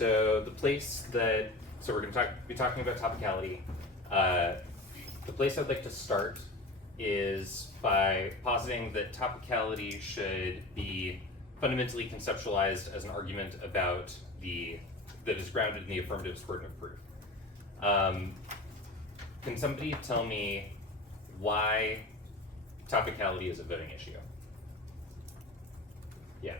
So the place that, so we're going to be talking about topicality. The place I'd like to start is by positing that topicality should be fundamentally conceptualized as an argument about that is grounded in the affirmative's burden of proof. Can somebody tell me why topicality is a voting issue? Yeah.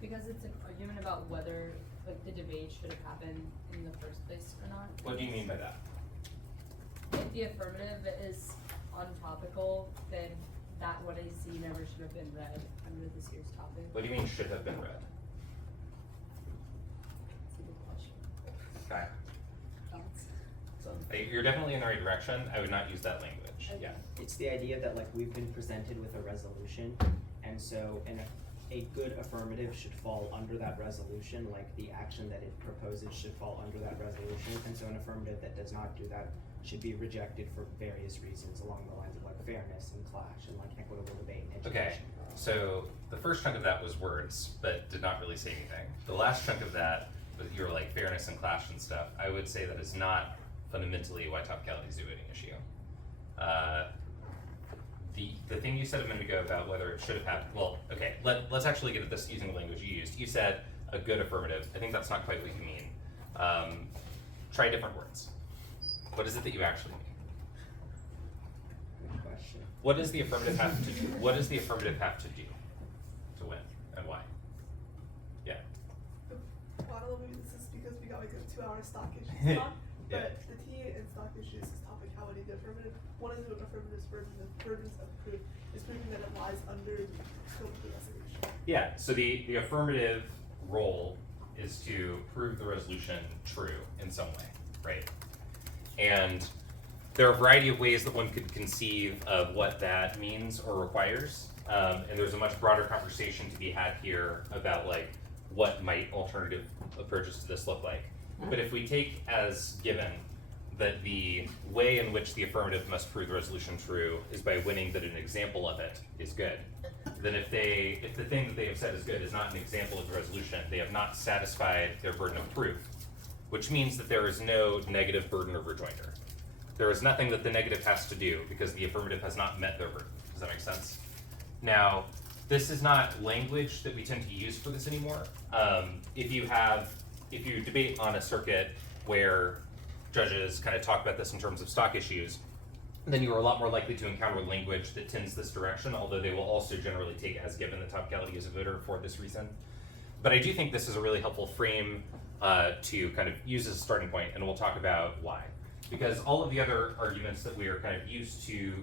Because it's an argument about whether like the debate should have happened in the first place or not. What do you mean by that? If the affirmative is untopical, then that what I see never should have been read under this year's topic. What do you mean should have been read? That's a good question. Okay. Thoughts? You're definitely in the right direction. I would not use that language. Okay. Yeah. It's the idea that like we've been presented with a resolution, and so a good affirmative should fall under that resolution, like the action that it proposes should fall under that resolution, and so an affirmative that does not do that should be rejected for various reasons along the lines of like fairness and clash and like equitable debate and Okay. education. So the first chunk of that was words, but did not really say anything. The last chunk of that was your like fairness and clash and stuff. I would say that is not fundamentally why topicality is a voting issue. The thing you said a minute ago about whether it should have happened, well, okay, let's actually get at this using the language you used. You said a good affirmative. I think that's not quite what you mean. Try different words. What is it that you actually mean? Good question. What does the affirmative have to do? What does the affirmative have to do to win, and why? Yeah. The bottom of this is because we got like a 2-hour stock issues talk, Yeah. but the T in stock issues is topicality. The affirmative, one is the affirmative's burdens of proof is proving that it lies under the scope of the resolution. Yeah, so the affirmative role is to prove the resolution true in some way, right? And there are a variety of ways that one could conceive of what that means or requires. And there's a much broader conversation to be had here about like what might alternative approaches to this look like. But if we take as given that the way in which the affirmative must prove the resolution true is by winning that an example of it is good, then if the thing that they have said is good is not an example of the resolution, they have not satisfied their burden of proof, which means that there is no negative burden of rejoinder. There is nothing that the negative has to do because the affirmative has not met their burden. Does that make sense? Now, this is not language that we tend to use for this anymore. If you debate on a circuit where judges kind of talk about this in terms of stock issues, then you are a lot more likely to encounter language that tends this direction, although they will also generally take as given that topicality is a voter for this reason. But I do think this is a really helpful frame to kind of use as a starting point, and we'll talk about why. Because all of the other arguments that we are kind of used to,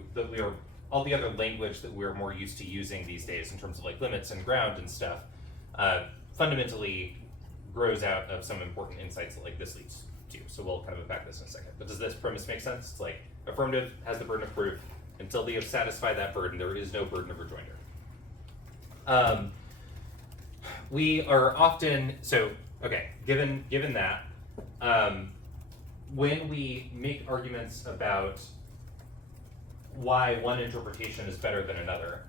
all the other language that we're more used to using these days in terms of like limits and ground and stuff, fundamentally grows out of some important insights that like this leads to. So we'll kind of unpack this in a second. But does this premise make sense? It's like affirmative has the burden of proof. Until they have satisfied that burden, there is no burden of rejoinder. We are often, so, okay, given that, when we make arguments about why one interpretation is better than another,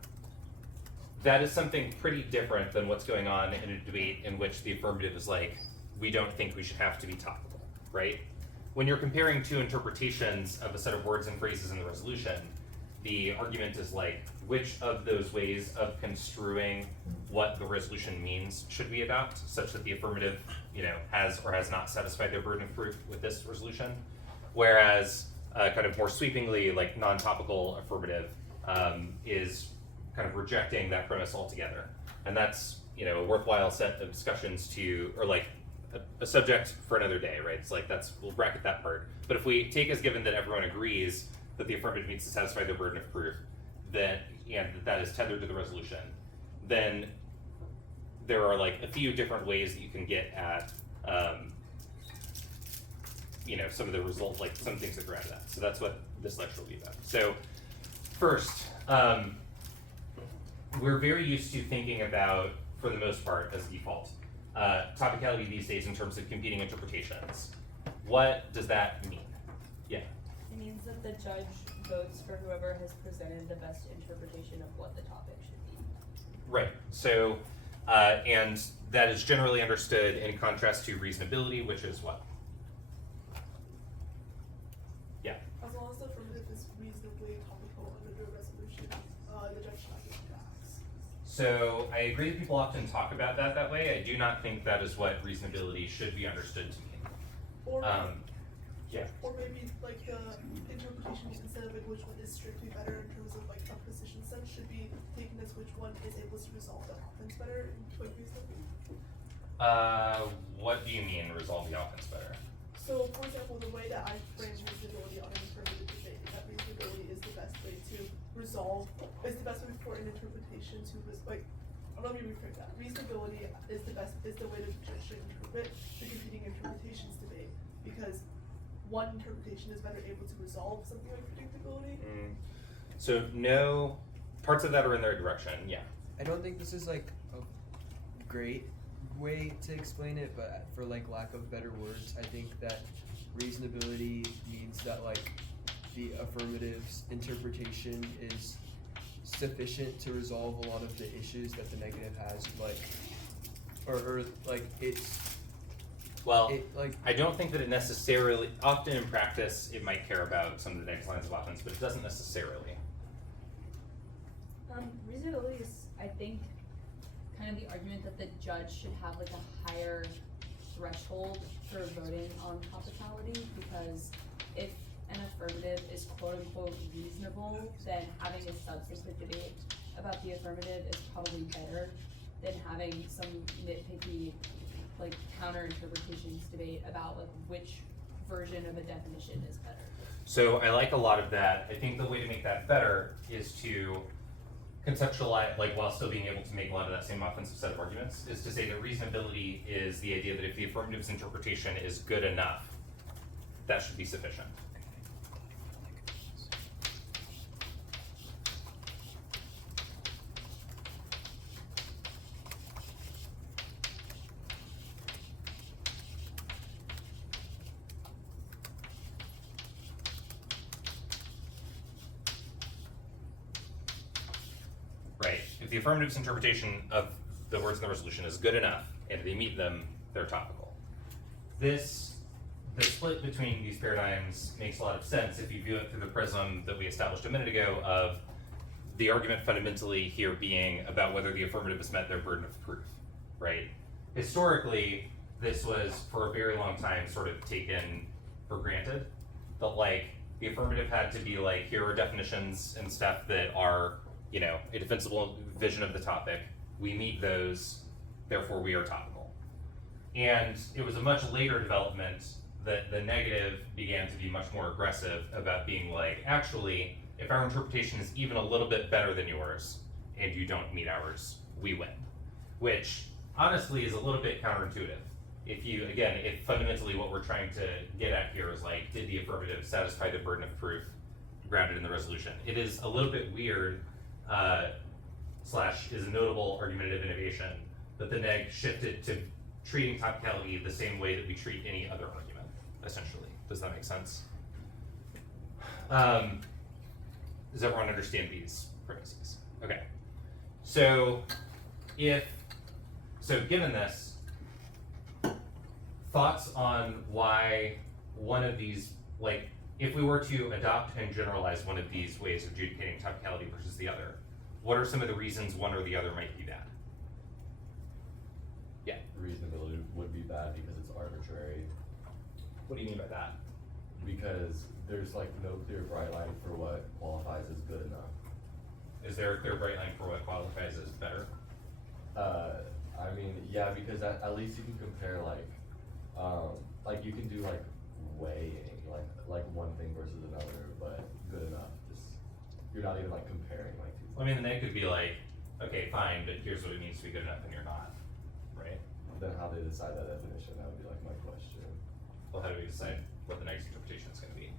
that is something pretty different than what's going on in a debate in which the affirmative is like, we don't think we should have to be topical, right? When you're comparing two interpretations of a set of words and phrases in the resolution, the argument is like, which of those ways of construing what the resolution means should we adopt, such that the affirmative, has or has not satisfied their burden of proof with this resolution, whereas kind of more sweepingly, like non-topical affirmative is kind of rejecting that premise altogether, and that's a worthwhile set of discussions or like a subject for another day, right? It's like we'll bracket that part. But if we take as given that everyone agrees that the affirmative needs to satisfy their burden of proof, then that is tethered to the resolution, then there are like a few different ways that you can get at some of the results, like some things that grow out of that. So that's what this lecture will be about. So first, we're very used to thinking about, for the most part, as default, topicality these days in terms of competing interpretations. What does that mean? Yeah. It means that the judge votes for whoever has presented the best interpretation of what the topic should be. Right. So, and that is generally understood in contrast to reasonability, which is what? Yeah. As long as the affirmative is reasonably topical under the resolution, the judge should not give facts. So I agree that people often talk about that way. I do not think that is what reasonability should be understood to mean. Or, Yeah. or maybe like the interpretation instead of like which one is strictly better in terms of like a position sense should be taken as which one is able to resolve the offense better, like reasonably. What do you mean resolve the offense better? So, for example, the way that I frame reasonability on an affirmative debate is that reasonability is the best way to resolve, is the best way for an interpretation to, let me rephrase that. Reasonability is the way the judge should interpret the competing interpretations debate, because one interpretation is better able to resolve something like predictability. So no, parts of that are in their direction, yeah. I don't think this is like a great way to explain it, but for like lack of better words, I think that reasonability means that like the affirmative's interpretation is sufficient to resolve a lot of the issues that the negative has, like, or like it's. Well, like, I don't think that it necessarily, often in practice, it might care about some of the next lines of offense, but it doesn't necessarily. Reasonability is, I think, kind of the argument that the judge should have like a higher threshold for voting on topicality, because if an affirmative is quote unquote reasonable, then having a substantive debate about the affirmative is probably better than having some nitpicky like counter interpretations debate about like which version of a definition is better. So I like a lot of that. I think the way to make that better is to conceptualize, like while still being able to make a lot of that same offensive set of arguments, is to say that reasonability is the idea that if the affirmative's interpretation is good enough, that should be sufficient. Right. If the affirmative's interpretation of the words in the resolution is good enough, and they meet them, they're topical. The split between these paradigms makes a lot of sense if you view it through the prism that we established a minute ago of the argument fundamentally here being about whether the affirmative has met their burden of proof, right? Historically, this was for a very long time sort of taken for granted, that like the affirmative had to be like, here are definitions and stuff that are, you know, a defensible vision of the topic. We meet those, therefore we are topical. And it was a much later development that the negative began to be much more aggressive about being like, actually, if our interpretation is even a little bit better than yours, and you don't meet ours, we win. Which, honestly, is a little bit counterintuitive. If fundamentally what we're trying to get at here is like, did the affirmative satisfy the burden of proof grounded in the resolution? It is a little bit weird, / is a notable argumentative innovation that the neg shifted to treating topicality the same way that we treat any other argument, essentially. Does that make sense? Does everyone understand these premises? Okay. So given this, thoughts on why one of these, like, if we were to adopt and generalize one of these ways of adjudicating topicality versus the other, what are some of the reasons one or the other might be bad? Yeah. Reasonability would be bad because it's arbitrary. What do you mean by that? Because there's like no clear bright line for what qualifies as good enough. Is there a clear bright line for what qualifies as better? I mean, yeah, because at least you can compare like you can do like weighing, like one thing versus another, but good enough. Just you're not even like comparing like two. I mean, the neg could be like, okay, fine, but here's what it means to be good enough, and you're not, right? Then how they decide that definition, that would be like my question. Well, how do we decide what the next interpretation is going to be?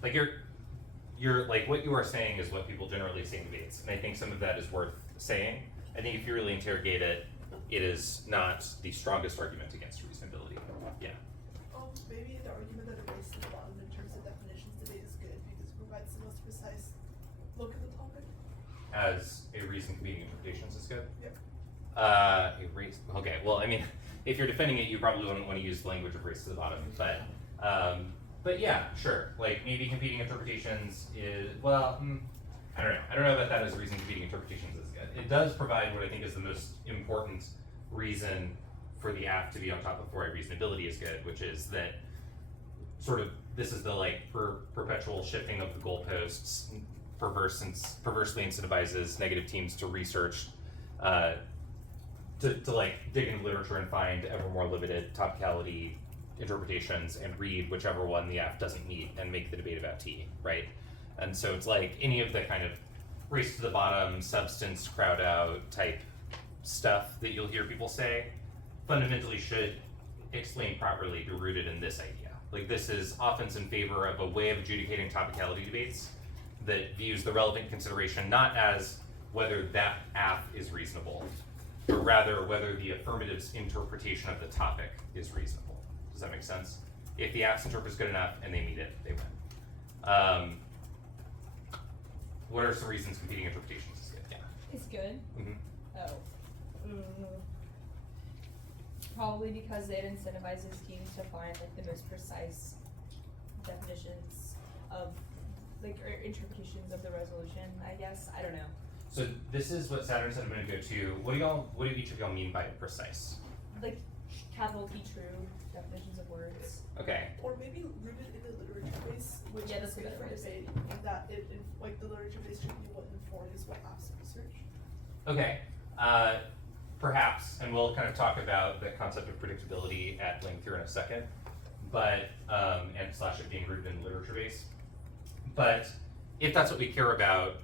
Like you're like what you are saying is what people generally say in debates, and I think some of that is worth saying. I think if you really interrogate it, it is not the strongest argument against reasonability. Yeah. Maybe the argument that it raised to the bottom in terms of definitions debate is good because it provides the most precise look at the topic. As a reason competing interpretations is good. Yep. Erase. Okay. Well, I mean, if you're defending it, you probably wouldn't want to use the language of race to the bottom. But yeah, sure. Like maybe competing interpretations is well. I don't know. I don't know about that as a reason competing interpretations is good. It does provide what I think is the most important reason for the app to be on top of 4i reasonability is good, which is that sort of this is the like perpetual shifting of the goalposts, perversely incentivizes negative teams to research, to like dig into literature and find ever more limited topicality interpretations and read whichever one the app doesn't meet and make the debate about T, right? And so it's like any of the kind of race to the bottom, substance crowd out type stuff that you'll hear people say fundamentally should explain properly be rooted in this idea. Like this is offense in favor of a way of adjudicating topicality debates that views the relevant consideration not as whether that app is reasonable, but rather whether the affirmative's interpretation of the topic is reasonable. Does that make sense? If the app's interpret is good enough and they meet it, they win. What are some reasons competing interpretations is good? Yeah. It's good. Mm-hmm. Oh. Probably because it incentivizes teams to find like the most precise definitions of like or interpretations of the resolution, I guess. I don't know. So this is what Saturn said I'm going to go to. What do each of y'all mean by precise? Like capital T true definitions of words. Okay. Or maybe rooted in the literature base, which Yeah, is that's a good better for way to say debate, and that like the literature base should be what informs what apps research. Okay. Perhaps, and we'll kind of talk about the concept of predictability at length here in a second, but and slash it being rooted in literature base. But if that's what we care about,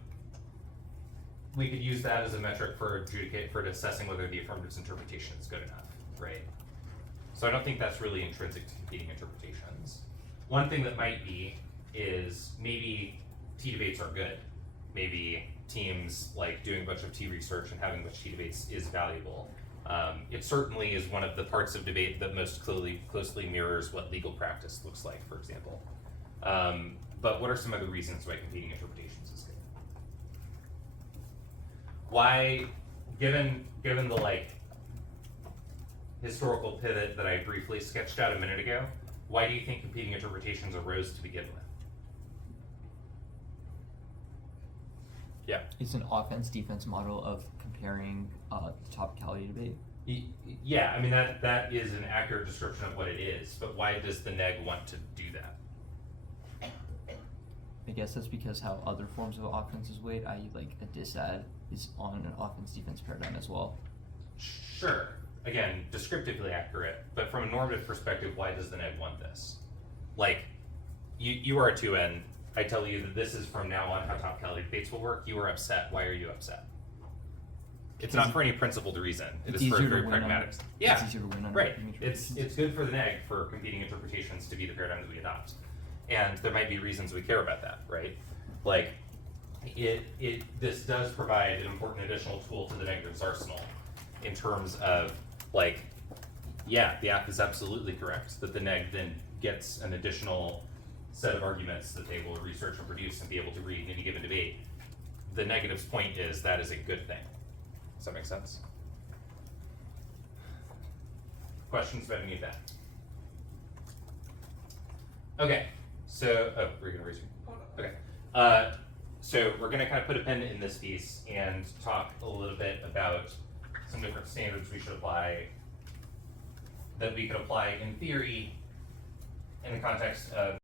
we could use that as a metric for adjudicate for assessing whether the affirmative's interpretation is good enough, right? So I don't think that's really intrinsic to competing interpretations. One thing that might be is maybe T debates are good. Maybe teams like doing a bunch of T research and having a bunch of T debates is valuable. It certainly is one of the parts of debate that most closely mirrors what legal practice looks like, for example. But what are some other reasons why competing interpretations is good? Why, given the like historical pivot that I briefly sketched out a minute ago, why do you think competing interpretations arose to begin with? Yeah. It's an offense-defense model of comparing the topicality debate. Yeah, I mean that is an accurate description of what it is, but why does the neg want to do that? I guess that's because how other forms of offense is weighed, i.e. like a disad is on an offense-defense paradigm as well. Sure, again, descriptively accurate, but from a normative perspective, why does the neg want this? Like, you are a 2N, I tell you that this is from now on how topicality debates will work, you are upset, why are you upset? It's not for any principled reason, it is for a very pragmatic. Yeah, it's easier to win on right, competing it's good for the neg for competing interpretations to be the paradigm that we adopt. And there might be reasons we care about that, right? Like, this does provide an important additional tool to the negatives arsenal in terms of, like, yeah, the app is absolutely correct, that the neg then gets an additional set of arguments that they will research and produce and be able to read in any given debate. The negative's point is that is a good thing. Does that make sense? Questions about any of that? Okay, so, oh, we're gonna raise your, okay. So we're gonna kind of put a pin in this piece and talk a little bit about some different standards we should apply, that we could apply in theory in the context of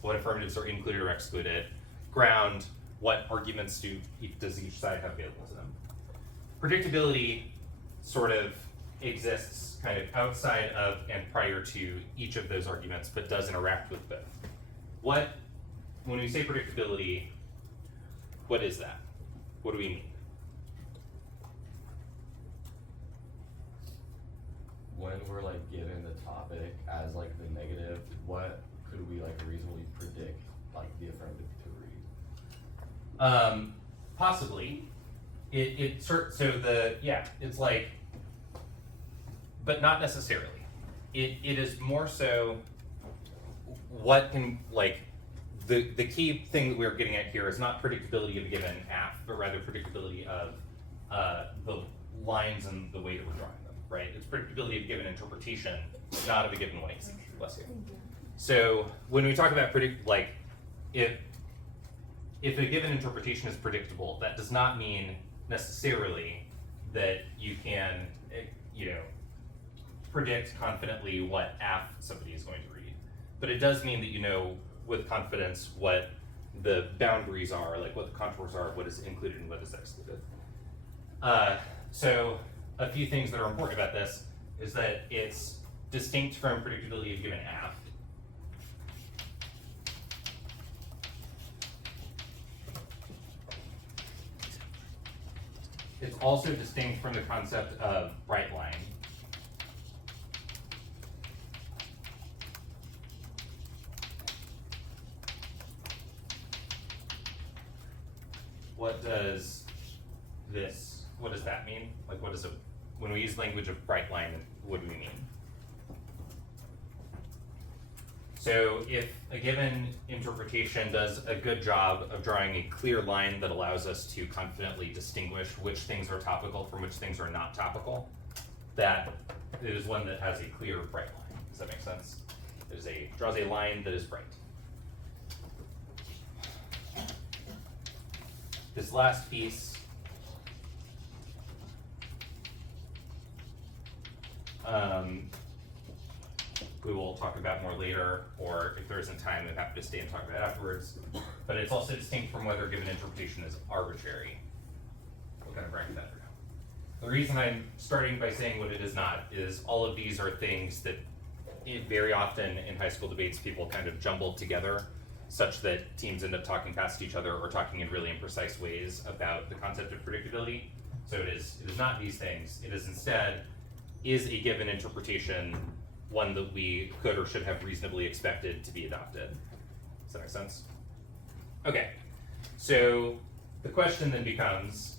what affirmatives are included or excluded, ground, what arguments does each side have available to them. Predictability sort of exists kind of outside of and prior to each of those arguments, but does interact with both. When we say predictability, what is that? What do we mean? topic as like the negative, what could we like reasonably predict like the affirmative to read? Possibly. It's like, but not necessarily. It is more so what can, like, the key thing that we're getting at here is not predictability of a given app, but rather predictability of the lines and the way that we're drawing them, right? It's predictability of a given interpretation, not of a given weight. Bless you. So when we talk about if a given interpretation is predictable, that does not mean necessarily that you can, predict confidently what app somebody is going to read. But it does mean that you know with confidence what the boundaries are, like what the contours are, what is included and what is excluded. So a few things that are important about this is that it's distinct from predictability of a given app. It's also distinct from the concept of bright line. What does that mean? Like when we use language of bright line, what do we mean? So if a given interpretation does a good job of drawing a clear line that allows us to confidently distinguish which things are topical from which things are not topical, that it is one that has a clear bright line. Does that make sense? Draws a line that is bright. This last piece we will talk about more later, or if there isn't time, I'm happy to stay and talk about it afterwards. But it's also distinct from whether a given interpretation is arbitrary. We'll kind of break that down. The reason I'm starting by saying what it is not is all of these are things that very often in high school debates people kind of jumble together such that teams end up talking past each other or talking in really imprecise ways about the concept of predictability. So it is not these things. It is instead, is a given interpretation one that we could or should have reasonably expected to be adopted? Does that make sense? Okay, so the question then becomes,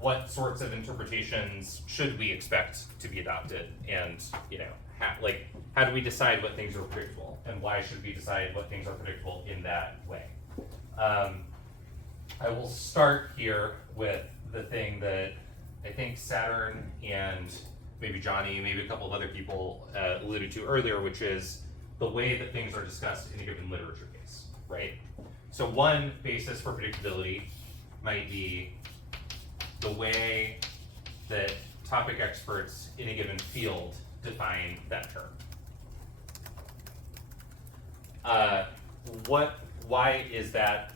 what sorts of interpretations should we expect to be adopted? And how do we decide what things are predictable? And why should we decide what things are predictable in that way? I will start here with the thing that I think Saturn and maybe Johnny, maybe a couple of other people alluded to earlier, which is the way that things are discussed in a given literature case, right? So one basis for predictability might be the way that topic experts in a given field define that term. Why is that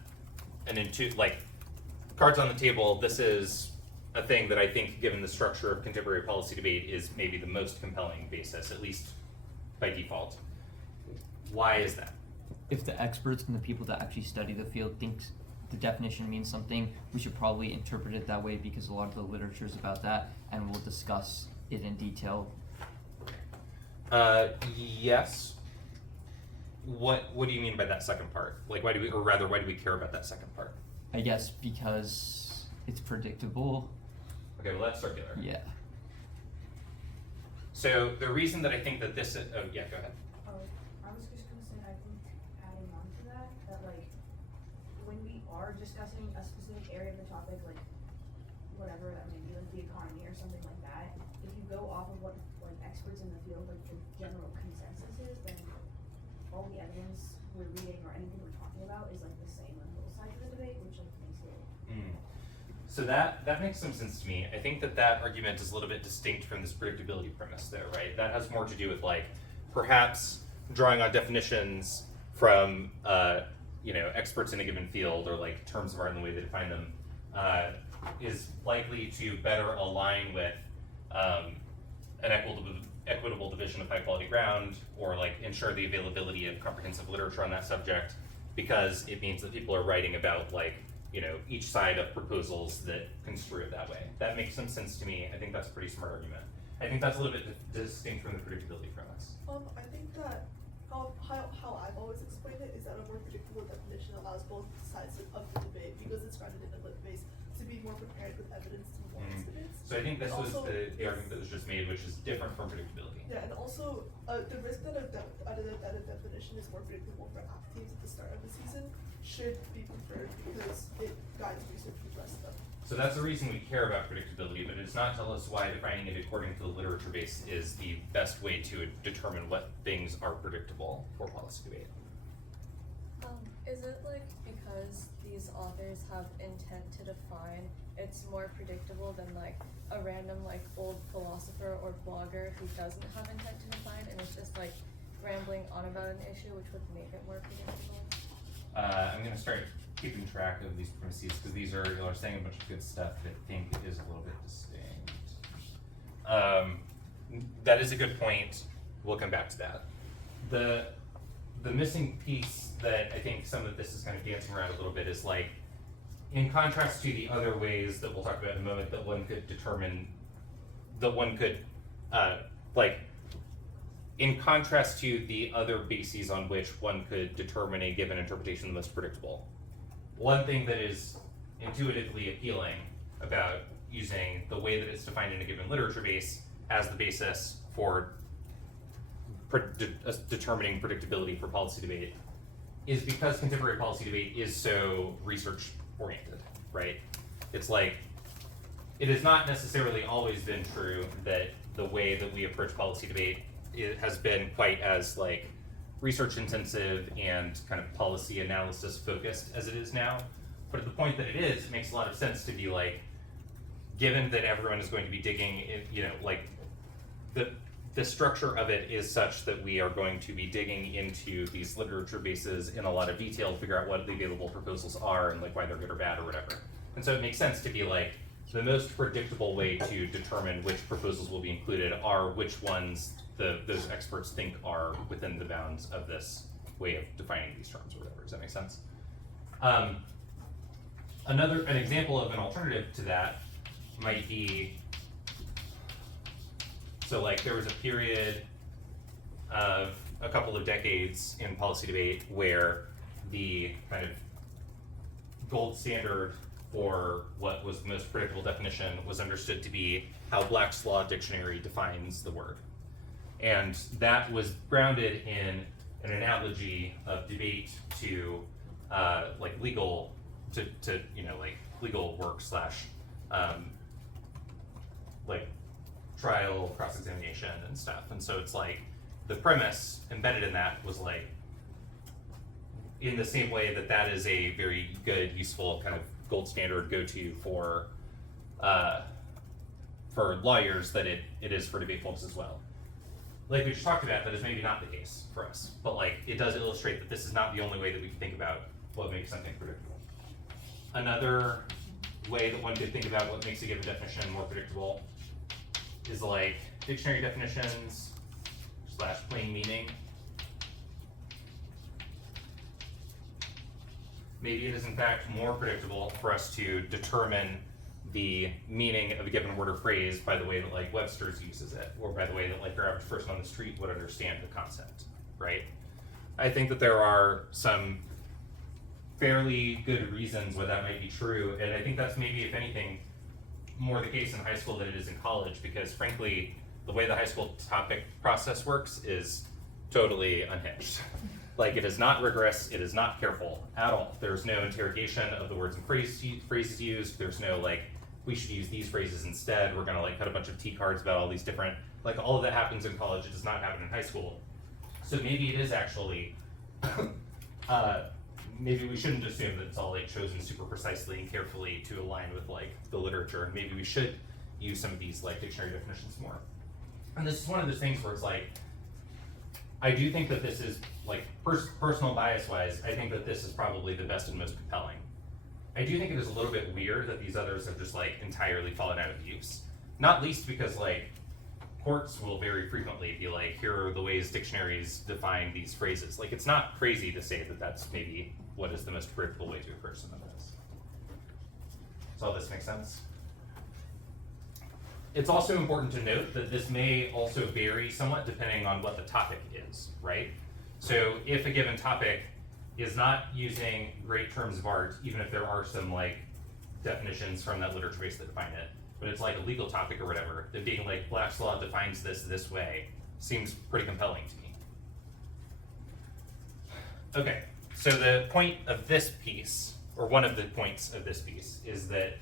cards on the table? This is a thing that I think, given the structure of contemporary policy debate, is maybe the most compelling basis, at least by default. Why is that? If the experts and the people that actually study the field think the definition means something, we should probably interpret it that way because a lot of the literature is about that, and we'll discuss it in detail. Yes. What do you mean by that second part? Like, why do we care about that second part? I guess because it's predictable. Okay, well that's circular. Yeah. So the reason that I think that this is, oh yeah, go ahead. I was just gonna say, I think adding on to that when we are discussing a specific area of the topic, like whatever that may be, like the economy or something like that, if you go off of what like experts in the field, like the general consensus is, then all the evidence we're reading or anything we're talking about is like the same on both sides of the debate, which like makes it. So that makes some sense to me. I think that argument is a little bit distinct from this predictability premise there, right? That has more to do with perhaps drawing on definitions from experts in a given field, or terms of art and the way they define them, is likely to better align with an equitable division of high quality ground, or ensure the availability of comprehensive literature on that subject, because it means that people are writing about each side of proposals that construe it that way. That makes some sense to me. I think that's a pretty smart argument. I think that's a little bit distinct from the predictability premise. I think that how I've always explained it is that a more predictable definition allows both sides of the debate, because it's grounded in a lit base, to be more prepared with evidence to nuance debates. So I think this was Also, the argument that was just made, which is different from predictability. Yeah, and also the risk that a definition is more predictable for app teams at the start of the season should be preferred because it guides research with less stuff. So that's the reason we care about predictability, but it does not tell us why defining it according to the literature base is the best way to determine what things are predictable for policy debate. Is it like because these authors have intent to define, it's more predictable than like a random like old philosopher or blogger who doesn't have intent to define and is just like rambling on about an issue, which would make it more predictable? I'm gonna start keeping track of these premises because these are, y'all are saying a bunch of good stuff that I think is a little bit distinct. That is a good point. We'll come back to that. The missing piece that I think some of this is kind of dancing around a little bit is like, in contrast to the other ways that we'll talk about in a moment that one could determine, that one could, in contrast to the other bases on which one could determine a given interpretation the most predictable. One thing that is intuitively appealing about using the way that it's defined in a given literature base as the basis for determining predictability for policy debate is because contemporary policy debate is so research oriented, right? It's like, it has not necessarily always been true that the way that we approach policy debate it has been quite as like research intensive and kind of policy analysis focused as it is now. But at the point that it is, it makes a lot of sense to be like, given that everyone is going to be digging in, you know, like the structure of it is such that we are going to be digging into these literature bases in a lot of detail to figure out what the available proposals are and like why they're good or bad or whatever. And so it makes sense to be like, the most predictable way to determine which proposals will be included are which ones those experts think are within the bounds of this way of defining these terms or whatever. Does that make sense? An example of an alternative to that might be, so like there was a period of a couple of decades in policy debate where the kind of gold standard for what was the most predictable definition was understood to be how Black's Law Dictionary defines the word. And that was grounded in an analogy of debate to like legal, to you know, like legal work slash like trial, cross-examination and stuff. And so it's like, the premise embedded in that was like, in the same way that that is a very good, useful kind of gold standard go-to for lawyers, that it is for debate folks as well. Like we just talked about, that is maybe not the case for us, but like it does illustrate that this is not the only way that we can think about what makes something predictable. Another way that one could think about what makes a given definition more predictable is like dictionary definitions / plain meaning. Maybe it is in fact more predictable for us to determine the meaning of a given word or phrase by the way that like Webster's uses it, or by the way that like your average person on the street would understand the concept, right? I think that there are some fairly good reasons why that might be true, and I think that's maybe, if anything, more the case in high school than it is in college, because frankly, the way the high school topic process works is totally unhinged. Like, it is not rigorous, it is not careful at all. There's no interrogation of the words and phrases used. There's no like, we should use these phrases instead. We're gonna like cut a bunch of T cards about all these different, like all of that happens in college. It does not happen in high school. So maybe it is actually, maybe we shouldn't assume that it's all like chosen super precisely and carefully to align with like the literature. And maybe we should use some of these like dictionary definitions more. And this is one of those things where it's like, I do think that this is like personal bias wise, I think that this is probably the best and most compelling. I do think it is a little bit weird that these others have just like entirely fallen out of use. Not least because like courts will very frequently be like, here are the ways dictionaries define these phrases. Like, it's not crazy to say that that's maybe what is the most predictable way to approach some of this. Does all this make sense? it's also important to note that this may also vary somewhat depending on what the topic is, right? So if a given topic is not using great terms of art, even if there are some like definitions from that literature base that define it, but it's like a legal topic or whatever, then being like Black's law defines this way seems pretty compelling to me. Okay, so the point of this piece, or one of the points of this piece, is that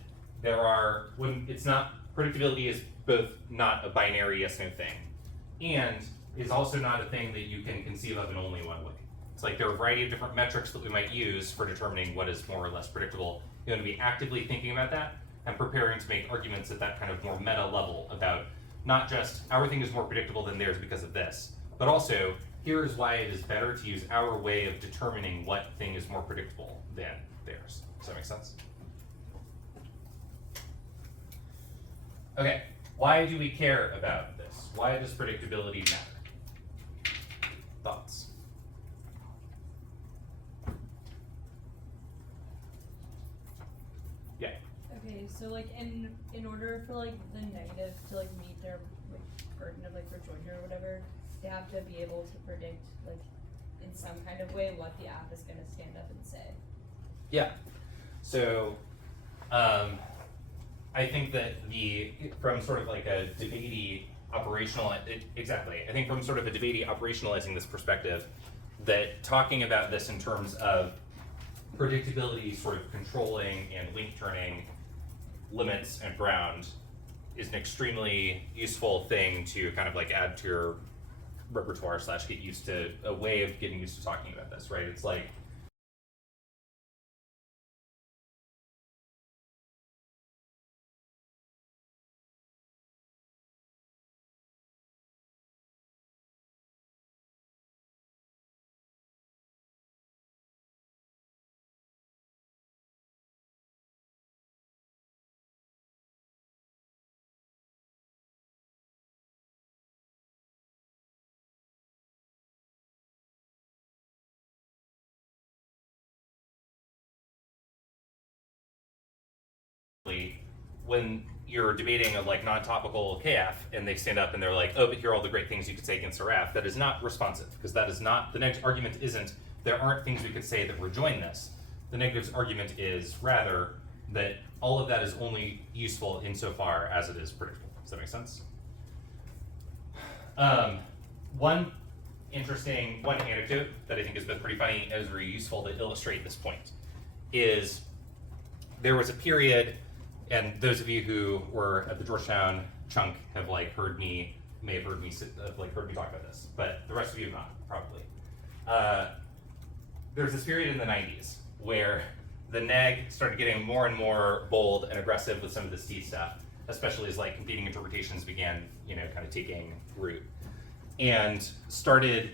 predictability is both not a binary yes no thing, and is also not a thing that you can conceive of in only one way. It's like there are a variety of different metrics that we might use for determining what is more or less predictable. You want to be actively thinking about that and preparing to make arguments at that kind of more meta level about not just our thing is more predictable than theirs because of this, but also here is why it is better to use our way of determining what thing is more predictable than theirs. Does that make sense? Okay, why do we care about this? Why does predictability matter? Thoughts? Yeah. Okay, so like in order for like the negative to like meet their like burden of like rejoinder or whatever, they have to be able to predict like in some kind of way what the app is gonna stand up and say. Yeah. So I think that from sort of like a debatey operational, exactly. I think from sort of a debatey operationalizing this perspective, that talking about this in terms of predictability sort of controlling and link turning limits and ground is an extremely useful thing to kind of like add to your repertoire / get used to, a way of getting used to talking about this, right? It's like, when you're debating a like non-topical KF and they stand up and they're like, oh, but here are all the great things you could say against a RAF, that is not responsive, because that is not, the next argument isn't, there aren't things we could say that rejoin this. The negative's argument is rather that all of that is only useful insofar as it is predictable. Does that make sense? One anecdote that I think has been pretty funny and is very useful to illustrate this point is there was a period, and those of you who were at the Georgetown chunk have may have heard me talk about this, but the rest of you have not, probably. There's this period in the 90s where the neg started getting more and more bold and aggressive with some of the C stuff, especially as like competing interpretations began, kind of taking root, and started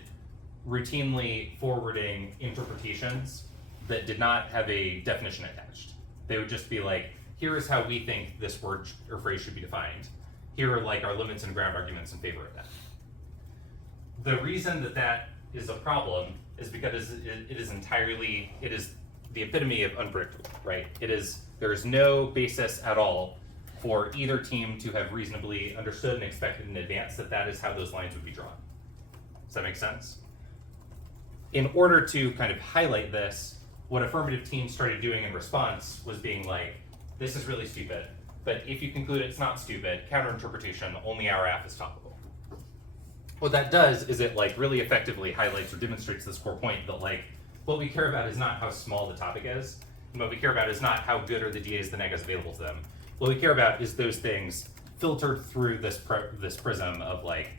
routinely forwarding interpretations that did not have a definition attached. They would just be like, here is how we think this word or phrase should be defined. Here are like our limits and ground arguments in favor of that. The reason that that is a problem is because it is the epitome of unpredictable, right? There is no basis at all for either team to have reasonably understood and expected in advance that is how those lines would be drawn. Does that make sense? In order to kind of highlight this, what affirmative teams started doing in response was being like, this is really stupid, but if you conclude it's not stupid, counterinterpretation, only our app is topical. What that does is it like really effectively highlights or demonstrates this core point that like, what we care about is not how small the topic is, and what we care about is not how good are the DAs the negas available to them. What we care about is those things filtered through this prism of like,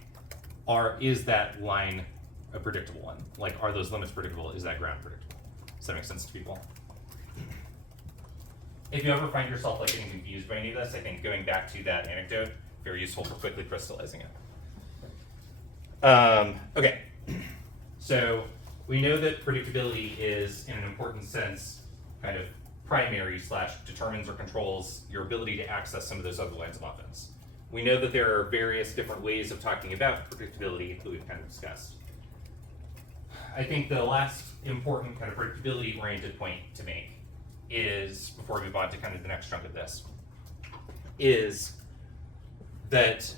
is that line a predictable one? Like, are those limits predictable? Is that ground predictable? Does that make sense to people? If you ever find yourself like getting confused by any of this, I think going back to that anecdote, very useful for quickly crystallizing it. Okay, so we know that predictability is, in an important sense, kind of primary / determines or controls your ability to access some of those other lines of offense. We know that there are various different ways of talking about predictability that we've kind of discussed. I think the last important kind of predictability-oriented point to make is, before we move on to kind of the next chunk of this, is that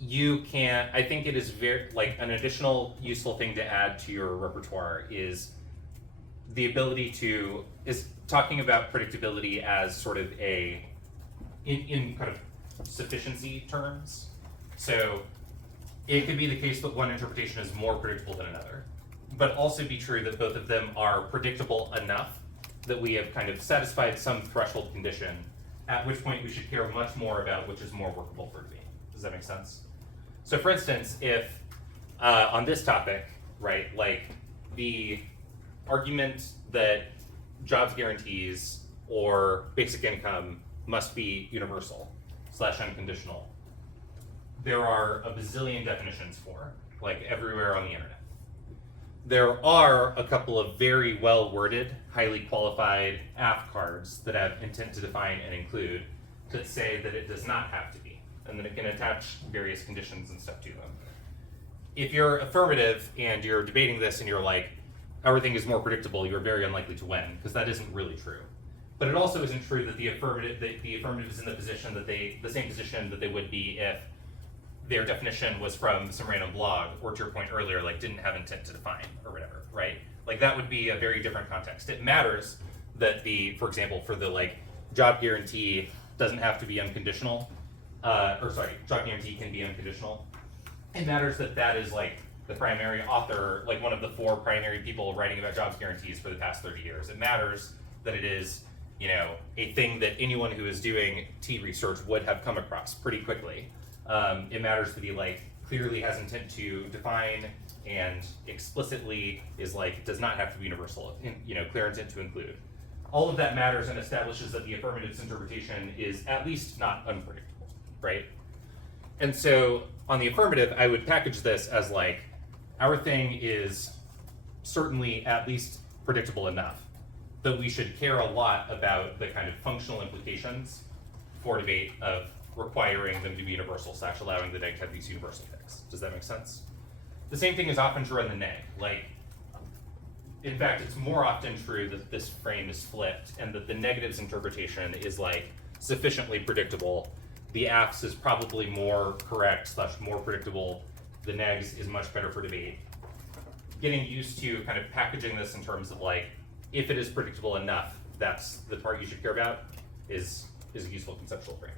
you can, I think it is very, like, an additional useful thing to add to your repertoire is the ability to, is talking about predictability as sort of a, in kind of sufficiency terms. So it could be the case that one interpretation is more predictable than another, but also be true that both of them are predictable enough that we have kind of satisfied some threshold condition, at which point we should care much more about which is more workable for me. Does that make sense? So for instance, if on this topic, right, like the argument that jobs guarantees or basic income must be universal / unconditional, there are a bazillion definitions for, like everywhere on the internet. There are a couple of very well worded, highly qualified AF cards that have intent to define and include that say that it does not have to be, and that it can attach various conditions and stuff to them. If you're affirmative and you're debating this and you're like, everything is more predictable, you're very unlikely to win, because that isn't really true. But it also isn't true that the affirmative is in the position that the same position that they would be if their definition was from some random blog, or to your point earlier, like didn't have intent to define or whatever, right? Like that would be a very different context. It matters that for example, for the like job guarantee doesn't have to be unconditional, job guarantee can be unconditional. It matters that that is like the primary author, like one of the 4 primary people writing about jobs guarantees for the past 30 years. It matters that it is, you know, a thing that anyone who is doing T research would have come across pretty quickly. It matters that he like clearly has intent to define and explicitly is like does not have to be universal, you know, clear intent to include. All of that matters and establishes that the affirmative's interpretation is at least not unpredictable, right? And so on the affirmative, I would package this as like our thing is certainly at least predictable enough that we should care a lot about the kind of functional implications for debate of requiring them to be universal / allowing the neg to have these universal fix. Does that make sense? The same thing is often true in the neg. Like, in fact, it's more often true that this frame is flipped and that the negative's interpretation is like sufficiently predictable. The AF's is probably more correct / more predictable. The neg's is much better for debate. Getting used to kind of packaging this in terms of like, if it is predictable enough, that's the part you should care about, is a useful conceptual frame.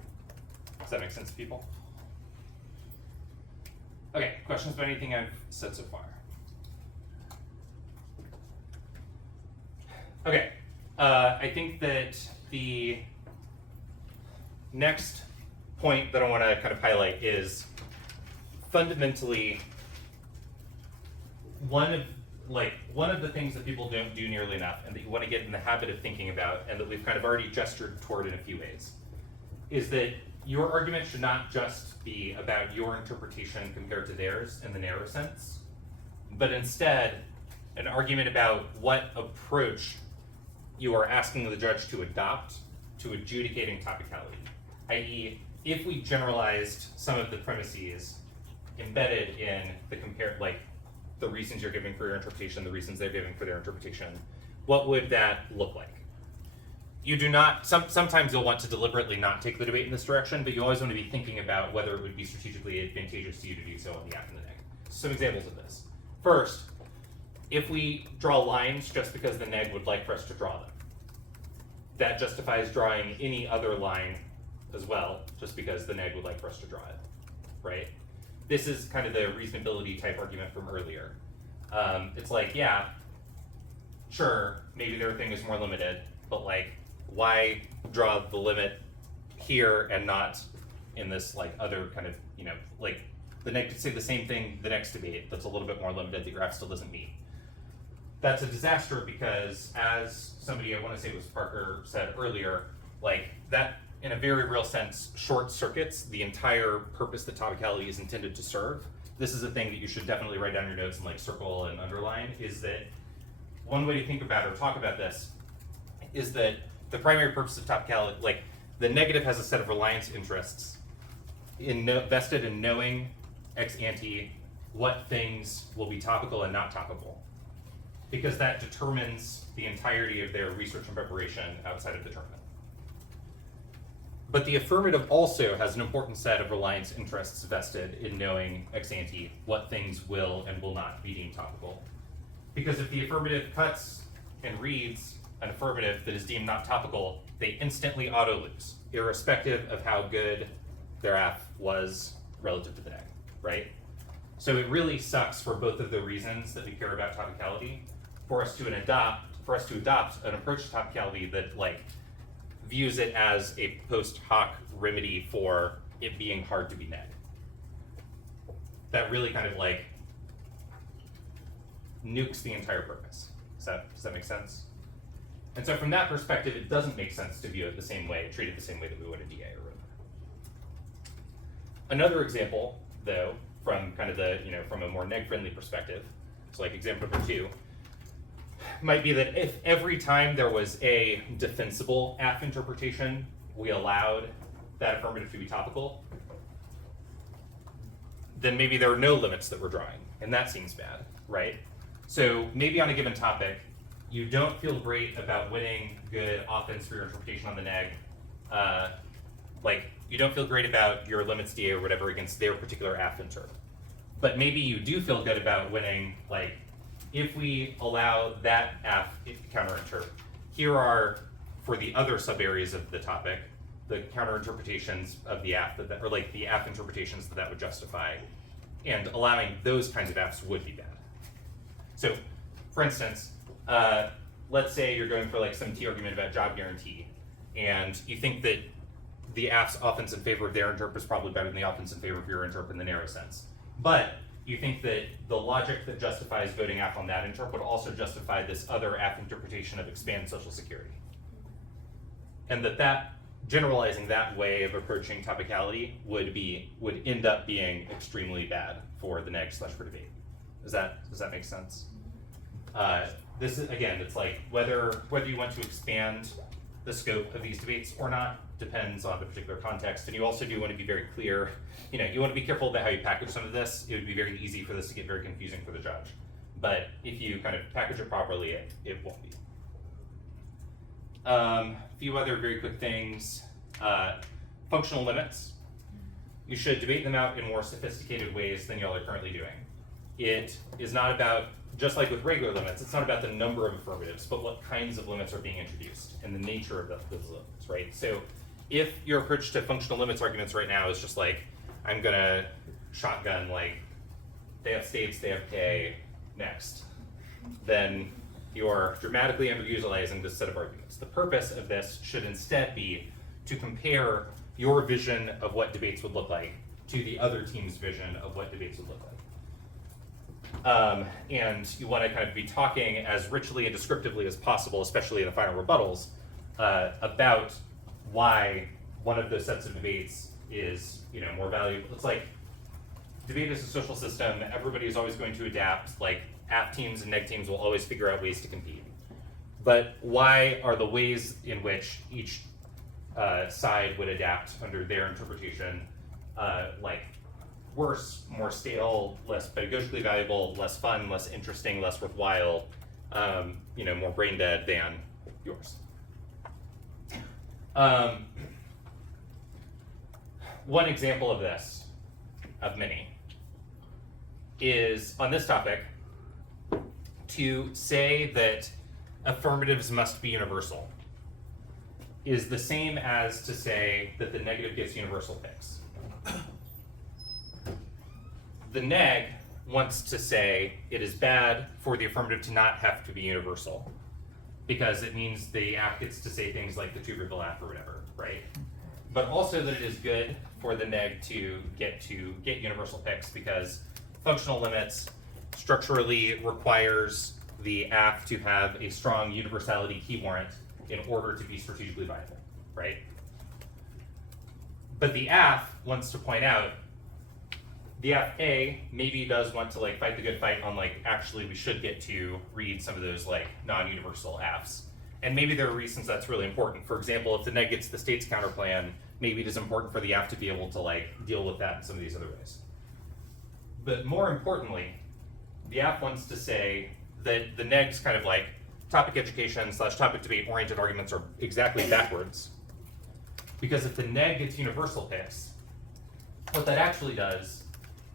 Does that make sense to people? Okay, questions about anything I've said so far? Okay, I think that the next point that I want to kind of highlight is fundamentally one of the things that people don't do nearly enough and that you want to get in the habit of thinking about, and that we've kind of already gestured toward in a few ways, is that your argument should not just be about your interpretation compared to theirs in the narrow sense, but instead an argument about what approach you are asking the judge to adopt to adjudicating topicality, i.e., if we generalized some of the premises embedded in the reasons you're giving for your interpretation, the reasons they're giving for their interpretation, what would that look like? You do not, sometimes you'll want to deliberately not take the debate in this direction, but you always want to be thinking about whether it would be strategically advantageous to you to do so on the AF and the neg. Some examples of this. First, if we draw lines just because the neg would like for us to draw them, that justifies drawing any other line as well, just because the neg would like for us to draw it, right? This is kind of the reasonability type argument from earlier. It's like, yeah, sure, maybe their thing is more limited, but like, why draw the limit here and not in this like other kind of, you know, like the neg could say the same thing the next debate that's a little bit more limited that your F still doesn't meet. That's a disaster because, as somebody, I want to say it was Parker, said earlier, like that in a very real sense short circuits the entire purpose that topicality is intended to serve. This is a thing that you should definitely write down your notes and like circle and underline, is that one way to think about or talk about this is that the primary purpose of topicality, like the negative has a set of reliance interests vested in knowing ex ante what things will be topical and not topical, because that determines the entirety of their research and preparation outside of the tournament. But the affirmative also has an important set of reliance interests vested in knowing ex ante what things will and will not be deemed topical. Because if the affirmative cuts and reads an affirmative that is deemed not topical, they instantly auto-lose, irrespective of how good their app was relative to the neg, right? So it really sucks for both of the reasons that we care about topicality, for us to adopt an approach to topicality that like views it as a post hoc remedy for it being hard to be neg. That really kind of like nukes the entire purpose. Does that make sense? And so from that perspective, it doesn't make sense to view it the same way, treat it the same way that we would a DA or ROMA. Another example, though, from kind of the, from a more neg-friendly perspective, so like example number 2, might be that if every time there was a defensible AF interpretation, we allowed that affirmative to be topical, then maybe there are no limits that we're drawing, and that seems bad, right? So maybe on a given topic, you don't feel great about winning good offense for your interpretation on the neg. Like, you don't feel great about your limits DA or whatever against their particular AF inter. But maybe you do feel good about winning, like, if we allow that AF counter inter, here are, for the other sub areas of the topic, the counter interpretations of the AF, or like the AF interpretations that would justify, and allowing those kinds of AFs would be bad. So, for instance, let's say you're going for like some T argument about job guarantee, and you think that the AF's offense in favor of their interp is probably better than the offense in favor of your interp in the narrow sense. But you think that the logic that justifies voting AF on that interp would also justify this other AF interpretation of expand Social Security. And that generalizing that way of approaching topicality would end up being extremely bad for the neg / for debate. Does that make sense? This is, again, it's like whether you want to expand the scope of these debates or not depends on the particular context. And you also do want to be very clear, you want to be careful about how you package some of this. It would be very easy for this to get very confusing for the judge. But if you kind of package it properly, it won't be. A few other very quick things. Functional limits. You should debate them out in more sophisticated ways than y'all are currently doing. It is not about, just like with regular limits, it's not about the number of affirmatives, but what kinds of limits are being introduced and the nature of those limits, right? So if your approach to functional limits arguments right now is just like, I'm gonna shotgun like, they have states, they have K, next, then you're dramatically ambiguizing this set of arguments. The purpose of this should instead be to compare your vision of what debates would look like to the other team's vision of what debates would look like. And you want to kind of be talking as richly and descriptively as possible, especially in the final rebuttals, about why one of those sets of debates is, more valuable. It's like debate is a social system. Everybody is always going to adapt. Like AF teams and neg teams will always figure out ways to compete. But why are the ways in which each side would adapt under their interpretation, like worse, more stale, less pedagogically valuable, less fun, less interesting, less worthwhile, more brain dead than yours? One example of this, of many, is on this topic to say that affirmatives must be universal is the same as to say that the negative gets universal picks. The neg wants to say it is bad for the affirmative to not have to be universal because it means the AF gets to say things like the tubercle AF or whatever, right? But also that it is good for the neg to get universal picks because functional limits structurally requires the AF to have a strong universality key warrant in order to be strategically viable, right? But the AF wants to point out the AF A maybe does want to like fight the good fight on like actually we should get to read some of those like non-universal AFs. And maybe there are reasons that's really important. For example, if the neg gets the state's counterplan, maybe it is important for the AF to be able to like deal with that in some of these other ways. But more importantly, the AF wants to say that the neg's kind of like topic education / topic debate oriented arguments are exactly backwards. Because if the neg gets universal picks, what that actually does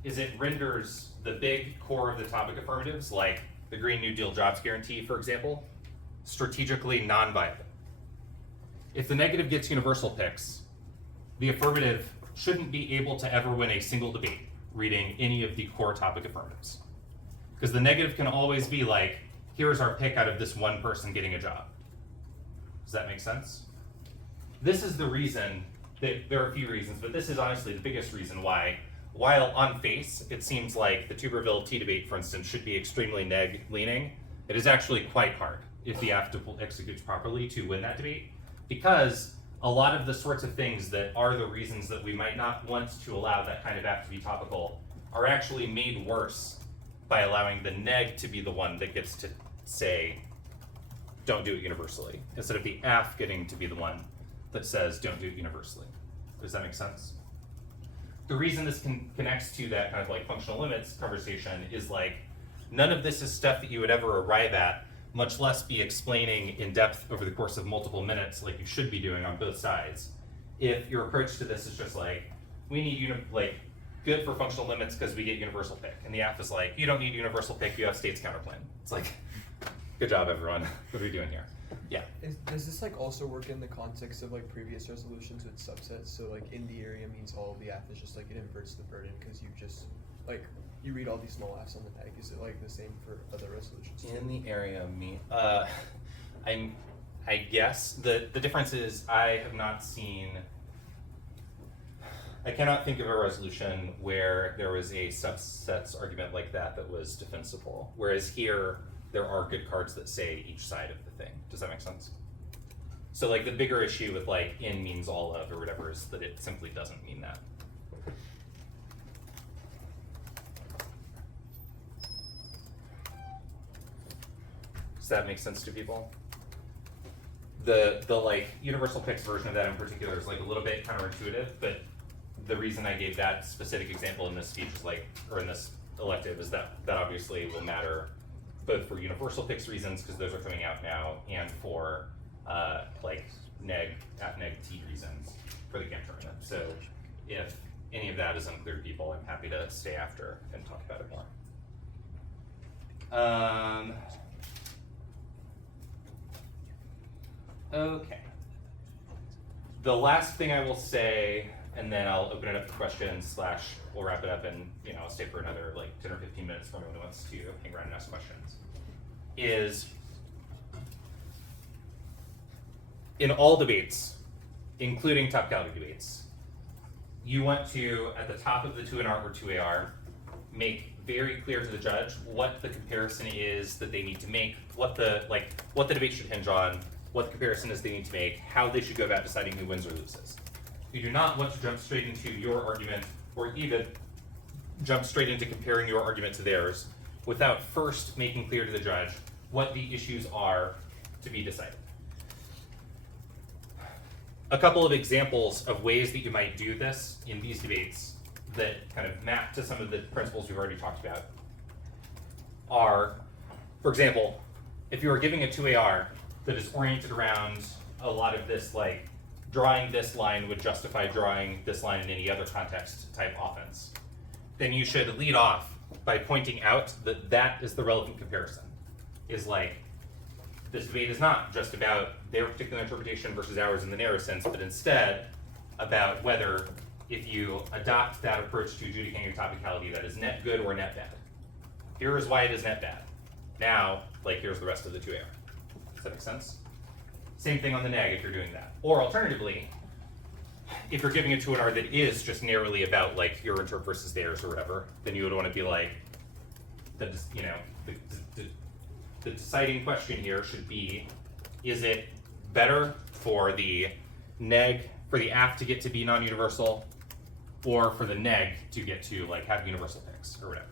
is it renders the big core of the topic affirmatives, like the Green New Deal jobs guarantee, for example, strategically non-viable. If the negative gets universal picks, the affirmative shouldn't be able to ever win a single debate reading any of the core topic affirmatives. Because the negative can always be like, here's our pick out of this one person getting a job. Does that make sense? This is the reason, that there are a few reasons, but this is honestly the biggest reason why, while on face, it seems like the Tuberville T debate, for instance, should be extremely neg leaning, it is actually quite hard if the AF executes properly to win that debate, because a lot of the sorts of things that are the reasons that we might not want to allow that kind of AF to be topical are actually made worse by allowing the neg to be the one that gets to say, don't do it universally, instead of the AF getting to be the one that says, don't do it universally. Does that make sense? The reason this connects to that kind of like functional limits conversation is like, none of this is stuff that you would ever arrive at, much less be explaining in depth over the course of multiple minutes like you should be doing on both sides. If your approach to this is just like, we need good for functional limits because we get universal pick. And the AF is like, you don't need universal pick, you have states counterplan. It's like, good job everyone, what are we doing here? Yeah. Does this like also work in the context of like previous resolutions with subsets? So like in the area means all of the AF is just like it inverts the burden because you just like you read all these small F's on the neg. Is it like the same for other resolutions? In the area I guess the difference is I cannot think of a resolution where there was a subsets argument like that was defensible. Whereas here there are good cards that say each side of the thing. Does that make sense? So like the bigger issue with like in means all of or whatever is that it simply doesn't mean that. Does that make sense to people? The like universal picks version of that in particular is like a little bit counterintuitive, but the reason I gave that specific example in this speech is like, or in this elective, is that obviously will matter both for universal picks reasons, because those are coming out now, and for like neg T reasons for the camp tournament. So if any of that is unclear to people, I'm happy to stay after and talk about it more. Okay. The last thing I will say, and then I'll open it up to questions / we'll wrap it up, and I'll stay for another like 10 or 15 minutes for anyone who wants to hang around and ask questions, is in all debates, including Topicality debates, you want to, at the top of the 2NR or 2AR, make very clear to the judge what the comparison is that they need to make, what the debate should hinge on, what the comparison is they need to make, how they should go about deciding who wins or loses. You do not want to jump straight into your argument, or even jump straight into comparing your argument to theirs, without first making clear to the judge what the issues are to be decided. A couple of examples of ways that you might do this in these debates that kind of map to some of the principles we've already talked about are, for example, if you are giving a 2AR that is oriented around a lot of this, like drawing this line would justify drawing this line in any other context type offense, then you should lead off by pointing out that that is the relevant comparison. Is like, this debate is not just about their particular interpretation versus ours in the narrow sense, but instead about whether, if you adopt that approach to adjudicating your topicality, that is net good or net bad. Here is why it is net bad. Now, like, here's the rest of the 2AR. Does that make sense? Same thing on the neg if you're doing that. Or alternatively, if you're giving a 2NR that is just narrowly about like your interp versus theirs or whatever, then you would want to be like, the deciding question here should be, is it better for the neg, for the AF to get to be non-universal, or for the neg to get to like have universal picks or whatever?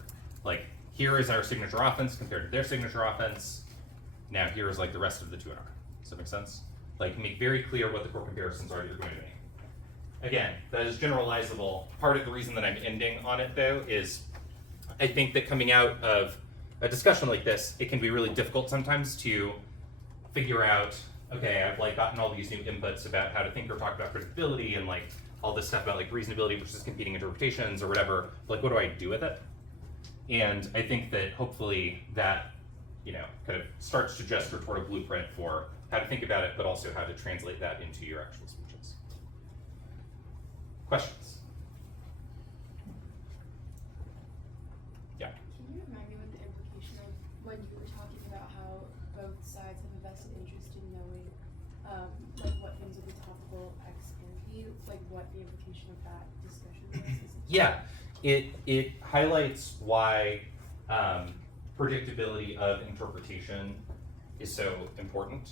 Like, here is our signature offense compared to their signature offense. Now here is like the rest of the 2NR. Does that make sense? Like, make very clear what the core comparisons are you're going to make. Again, that is generalizable. Part of the reason that I'm ending on it though is I think that coming out of a discussion like this, it can be really difficult sometimes to figure out okay, I've like gotten all these new inputs about how to think or talk about predictability and like all this stuff about like reasonability versus competing interpretations or whatever, like what do I do with it? And I think that hopefully that, you know, kind of starts to gesture toward a blueprint for how to think about it, but also how to translate that into your actual speeches. Questions? Yeah. Can you remind me what the implication of when you were talking about how both sides have a vested interest in knowing like what things will be topical ex ante, like what the implication of that discussion was? Yeah, it highlights why predictability of interpretation is so important,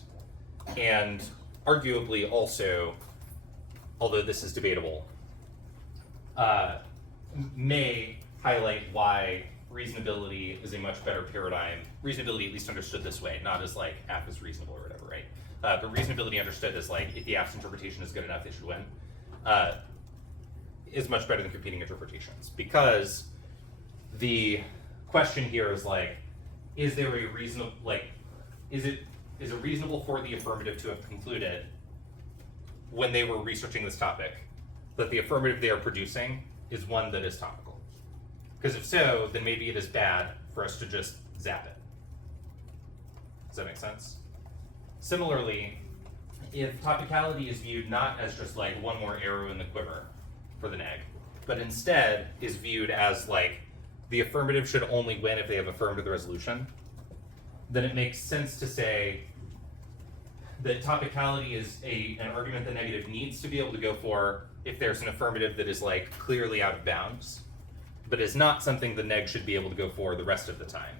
and arguably also, although this is debatable, may highlight why reasonability is a much better paradigm. Reasonability, at least understood this way, not as like app is reasonable or whatever, right? But reasonability understood as like if the app's interpretation is good enough, they should win, is much better than competing interpretations, because the question here is like, is there a reasonable, like, is it reasonable for the affirmative to have concluded when they were researching this topic that the affirmative they are producing is one that is topical? Because if so, then maybe it is bad for us to just zap it. Does that make sense? Similarly, if topicality is viewed not as just like one more arrow in the quiver for the neg, but instead is viewed as like the affirmative should only win if they have affirmed the resolution, then it makes sense to say that topicality is an argument the negative needs to be able to go for if there's an affirmative that is like clearly out of bounds, but is not something the neg should be able to go for the rest of the time,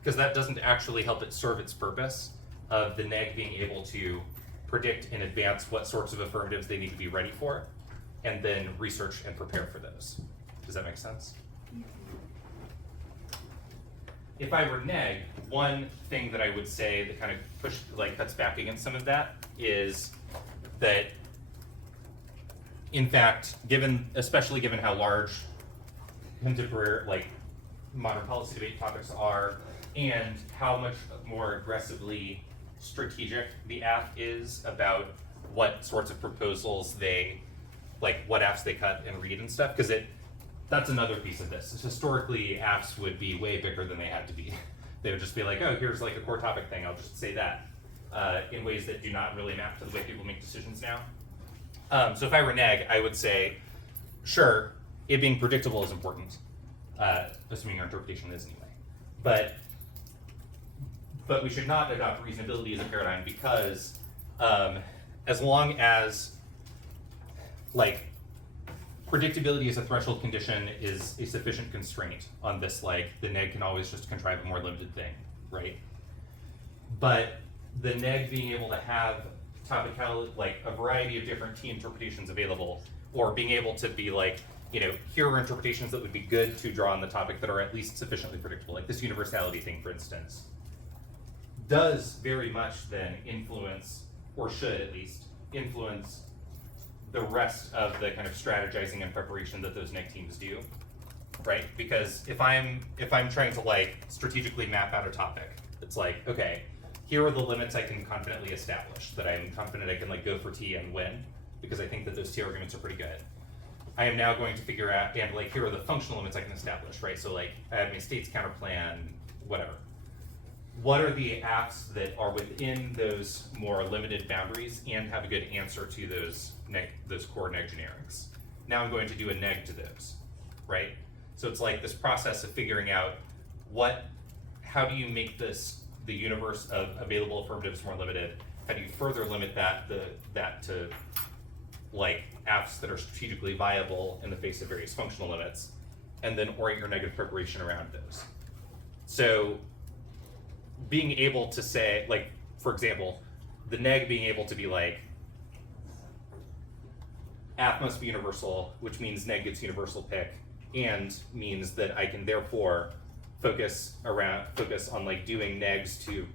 because that doesn't actually help it serve its purpose of the neg being able to predict in advance what sorts of affirmatives they need to be ready for, and then research and prepare for those. Does that make sense? If I were neg, one thing that I would say that kind of cuts back against some of that is that, in fact, especially given how large contemporary, like modern policy debate topics are, and how much more aggressively strategic the app is about what sorts of proposals they, like what apps they cut and read and stuff, because that's another piece of this. Historically, apps would be way bigger than they had to be. They would just be like, oh, here's like a core topic thing, I'll just say that, in ways that do not really map to the way people make decisions now. So if I were neg, I would say, sure, it being predictable is important, assuming your interpretation is anyway. But we should not adopt reasonability as a paradigm, because as long as like predictability as a threshold condition is a sufficient constraint on this, like the neg can always just contrive a more limited thing, right? But the neg being able to have topicality, like a variety of different T interpretations available, or being able to be like, you know, here are interpretations that would be good to draw on the topic that are at least sufficiently predictable, like this universality thing, for instance, does very much then influence, or should at least influence, the rest of the kind of strategizing and preparation that those neg teams do, right? Because if I'm trying to like strategically map out a topic, it's like, okay, here are the limits I can confidently establish, that I'm confident I can like go for T and win, because I think that those T arguments are pretty good. I am now going to figure out, and like, here are the functional limits I can establish, right? So like, I have my states counterplan, whatever. What are the apps that are within those more limited boundaries and have a good answer to those core neg generics? Now I'm going to do a neg to those, right? So it's like this process of figuring out how do you make the universe of available affirmatives more limited? How do you further limit that to like apps that are strategically viable in the face of various functional limits, and then orient your negative preparation around those? So being able to say, like, for example, the neg being able to be like, app must be universal, which means neg gets universal pick, and means that I can therefore focus on like doing negs to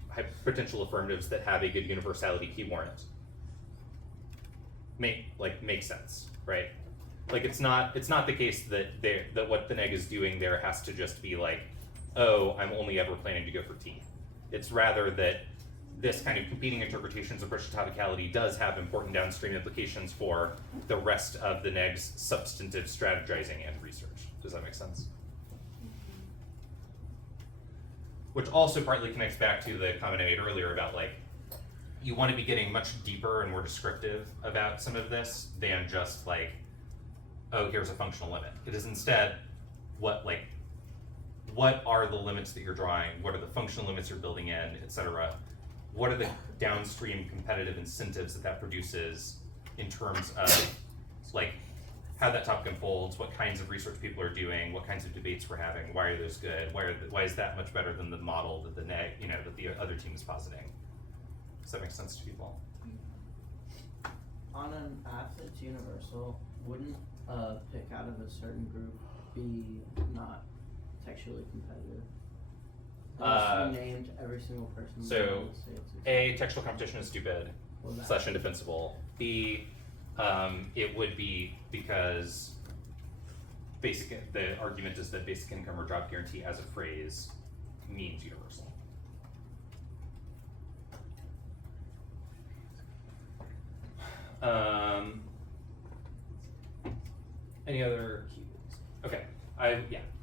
potential affirmatives that have a good universality key warrant. Makes sense, right? Like it's not the case that what the neg is doing there has to just be like, oh, I'm only ever planning to go for T. It's rather that this kind of competing interpretations approach to topicality does have important downstream implications for the rest of the neg's substantive strategizing and research. Does that make sense? Which also partly connects back to the comment I made earlier about like, you want to be getting much deeper and more descriptive about some of this than just like, oh, here's a functional limit. It is instead what are the limits that you're drawing? What are the functional limits you're building in, et cetera? What are the downstream competitive incentives that produces in terms of like how that topic unfolds, what kinds of research people are doing, what kinds of debates we're having, why are those good, why is that much better than the model that that the other team is positing? Does that make sense to people? On an app that's universal, wouldn't a pick out of a certain group be not textually competitive? Unless you named every single person. So, A, textual competition is stupid / indefensible. B, it would be because the argument is that basic income or job guarantee as a phrase means universal. Any other keywords? Okay,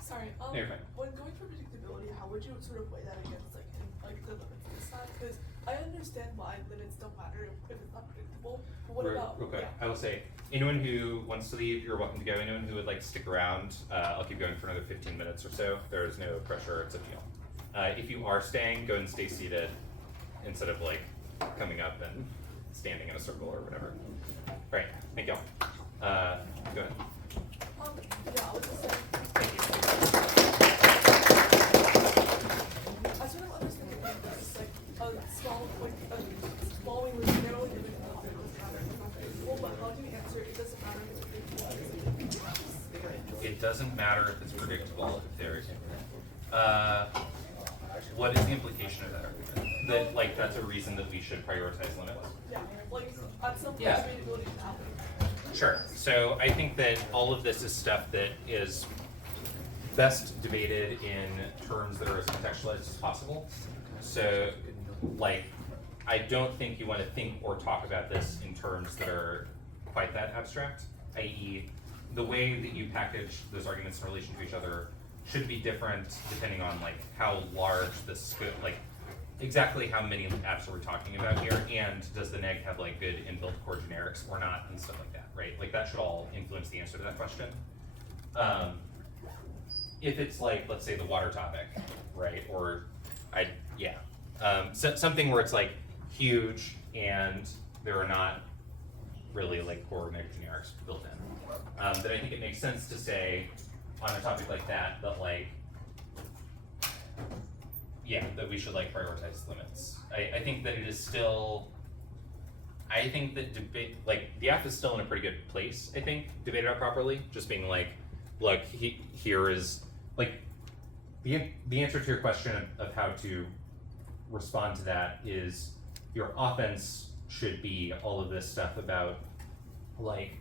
Sorry, No, you're fine. when going for predictability, how would you sort of weigh that against like the limits this time? Because I understand why limits don't matter if it's not predictable, but what about, Real quick, yeah. I will say, anyone who wants to leave, you're welcome to go. Anyone who would like to stick around, I'll keep going for another 15 minutes or so. There is no pressure, it's up to you. If you are staying, go and stay seated instead of like coming up and standing in a circle or whatever. Right, thank y'all. Go ahead. Yeah, I was just saying, Thank you. I sort of understand that it's like a small way with narrowly limited topic was not predictable, but how do you answer it doesn't matter if it's predictable? It doesn't matter if it's predictable if there is. What is the implication of that argument? That like that's a reason that we should prioritize limits? Yeah, like at some point, Yeah. predictability can happen. Sure. So I think that all of this is stuff that is best debated in terms that are as contextualized as possible. So, like, I don't think you want to think or talk about this in terms that are quite that abstract, i.e., the way that you package those arguments in relation to each other should be different depending on like how large the scope, like exactly how many apps are we talking about here, and does the neg have like good inbuilt core generics or not, and stuff like that, right? Like that should all influence the answer to that question. If it's like, let's say the water topic, right? Or something where it's like huge and there are not really like core neg generics built in, then I think it makes sense to say on a topic like that, like, yeah, that we should like prioritize limits. I think that it is still, I think that debate, like the app is still in a pretty good place, I think, debated out properly, just being like, look, here is, like, the answer to your question of how to respond to that is your offense should be all of this stuff about, like,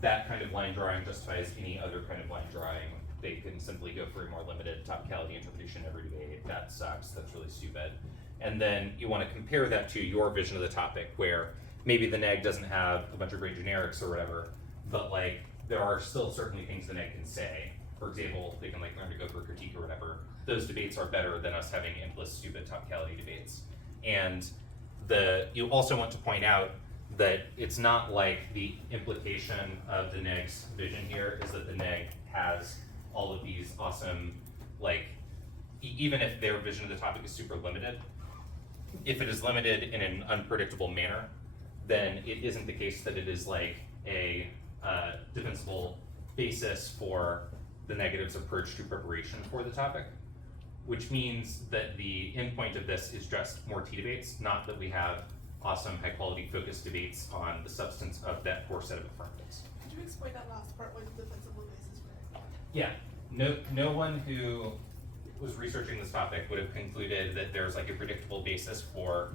that kind of line drawing justifies any other kind of line drawing. They can simply go for a more limited topicality interpretation every debate. That sucks, that's really stupid. And then you want to compare that to your vision of the topic where maybe the neg doesn't have a bunch of great generics or whatever, but like there are still certainly things the neg can say. For example, they can like learn to go for a critique or whatever. Those debates are better than us having endless stupid topicality debates. And you also want to point out that it's not like the implication of the neg's vision here is that the neg has all of these awesome, like, even if their vision of the topic is super limited, if it is limited in an unpredictable manner, then it isn't the case that it is like a defensible basis for the negative's approach to preparation for the topic, which means that the endpoint of this is just more T-debates, not that we have awesome high-quality focused debates on the substance of that core set of affirmatives. Could you explain that last part, what the defensible basis for it? Yeah, no one who was researching this topic would have concluded that there's like a predictable basis for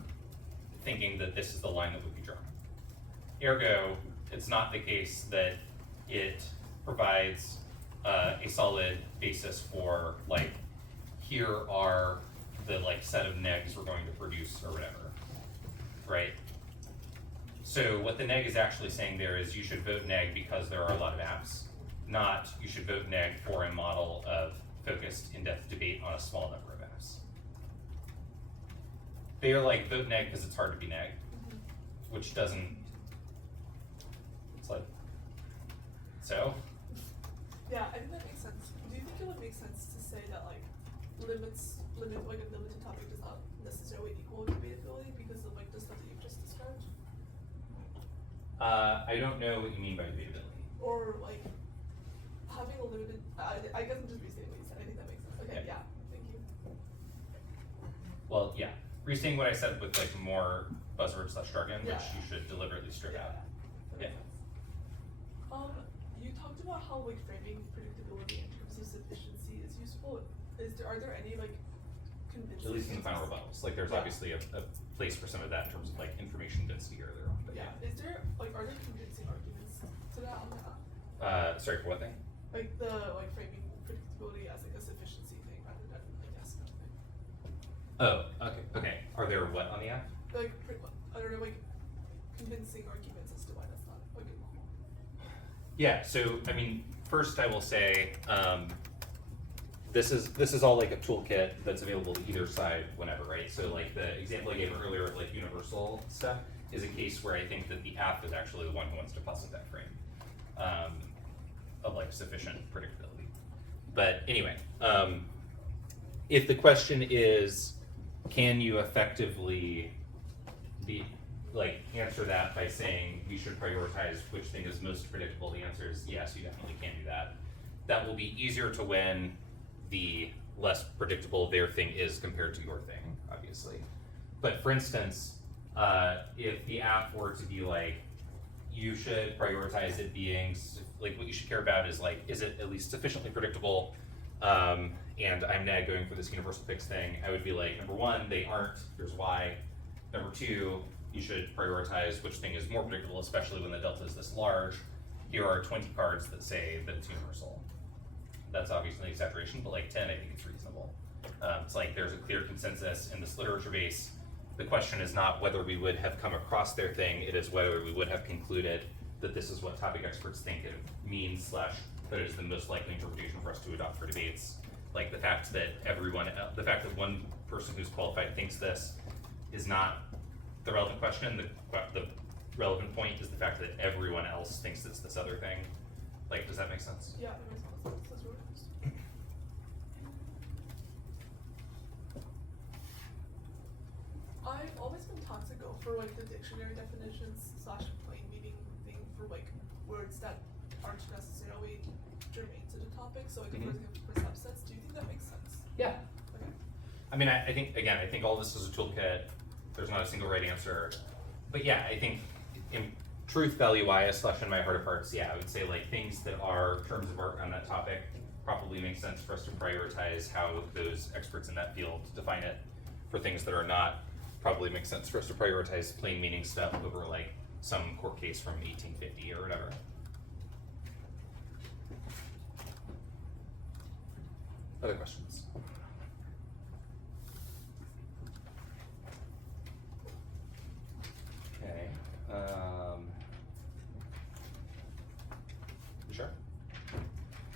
thinking that this is the line that would be drawn. Ergo, it's not the case that it provides a solid basis for like, here are the like set of negs we're going to produce or whatever, right? So what the neg is actually saying there is you should vote neg because there are a lot of apps, not you should vote neg for a model of focused in-depth debate on a small number of apps. They are like vote neg because it's hard to be neg, which doesn't, it's like, so? Yeah, I think that makes sense. Do you think it would make sense to say that like like a limited topic does not necessarily equal debatability because of like the stuff that you've just described? I don't know what you mean by debatability. Or like having a limited, I guess I'm just restating what you said. I think that makes sense. Okay, Yeah. yeah, thank you. Well, yeah, restating what I said with like more buzzwords / jargon, Yeah. which you should deliberately strip out. That makes Yeah. sense. You talked about how like framing predictability in terms of sufficiency is useful. Are there any like convincing? At least in the final rebuttals, like there's Yeah. obviously a place for some of that in terms of like information density earlier on, but Yeah. Is there like are there convincing arguments to that on that? Sorry, for what thing? Like the like framing predictability as like a sufficiency thing rather than a yes no thing. Oh, okay. Are there what on the app? Like I don't know, like convincing arguments as to why that's not a good model. Yeah, so I mean, first I will say, this is all like a toolkit that's available to either side whenever, right? So like the example I gave earlier of like universal stuff is a case where I think that the app is actually the one who wants to posit that frame of like sufficient predictability. But anyway, if the question is, can you effectively answer that by saying we should prioritize which thing is most predictable, the answer is yes, you definitely can do that. That will be easier to win the less predictable their thing is compared to your thing, obviously. But for instance, if the app were to be like, you should prioritize it being, like what you should care about is like, is it at least sufficiently predictable? And I'm now going for this universal fix thing, I would be like, number one, they aren't, here's why. Number two, you should prioritize which thing is more predictable, especially when the delta is this large. Here are 20 cards that say that it's universal. That's obviously an exaggeration, but like 10, I think it's reasonable. It's like there's a clear consensus in this literature base. The question is not whether we would have come across their thing, it is whether we would have concluded that this is what topic experts think it means / that it is the most likely interpretation for us to adopt for debates. Like the fact that the fact that one person who's qualified thinks this is not the relevant question. The relevant point is the fact that everyone else thinks it's this other thing. Like, does that make sense? Yeah, that makes a lot of sense. That's really interesting. I've always been taught to go for like the dictionary definitions / plain meaning thing for like words that aren't necessarily germane to the topic. So like for example, percept sets. Do you think that makes sense? Yeah. Okay. I mean, I think all this is a toolkit. There's not a single right answer. But yeah, I think in truth value wise / in my heart of hearts, yeah, I would say like things that are terms of art on that topic probably make sense for us to prioritize how those experts in that field define it. For things that are not, probably makes sense for us to prioritize plain meaning stuff over like some court case from 1850 or whatever. Other questions? Okay. You sure?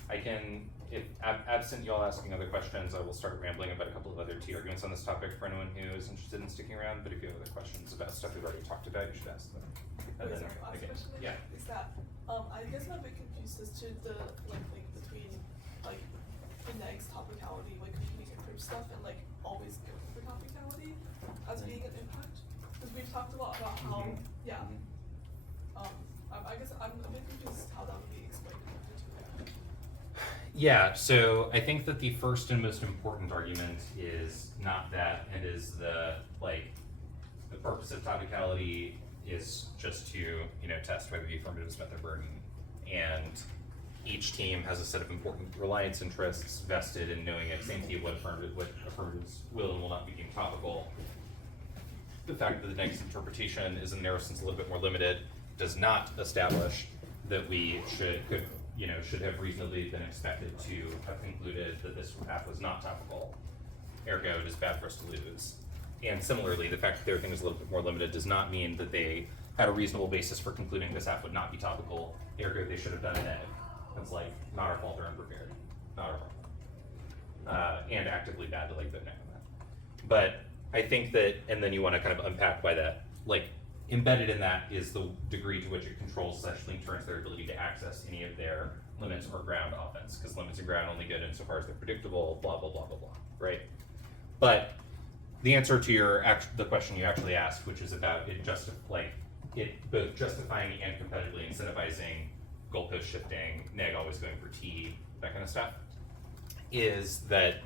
I can, if absent y'all asking other questions, I will start rambling about a couple of other T arguments on this topic for anyone who is interested in sticking around. But if you have other questions about stuff we've already talked about, you should ask them. And Okay, then sorry, last again, question then yeah. is that I guess I'm a bit confused as to the like link between like the negs topicality, like competing improve stuff, and like always going for topicality as being an impact. Because we've talked a lot about how yeah. I guess I'm a bit confused how that would be explained in the two. Yeah, so I think that the first and most important argument is not that, and is the purpose of topicality is just to, test whether the affirmatives met their burden. And each team has a set of important reliance interests vested in knowing ex ante what affirmatives will and will not be deemed topical. The fact that the next interpretation is in narrow sense a little bit more limited does not establish that we should have reasonably been expected to have concluded that this path was not topical. ergo it is bad for us to lose. And similarly, the fact that their thing is a little bit more limited does not mean that they had a reasonable basis for concluding this app would not be topical, ergo they should have done an ed. It's like, not our fault they're unprepared, not our fault. And actively bad to like vote no on that. But I think that, and then you want to kind of unpack why that, like, embedded in that is the degree to which it controls / turns their ability to access any of their limits or ground offense, because limits and ground only good insofar as they're predictable, blah, blah, blah, blah, blah, right? But the answer to the question you actually asked, which is about it both justifying and competitively incentivizing goalpost shifting, neg always going for T, that kind of stuff, is that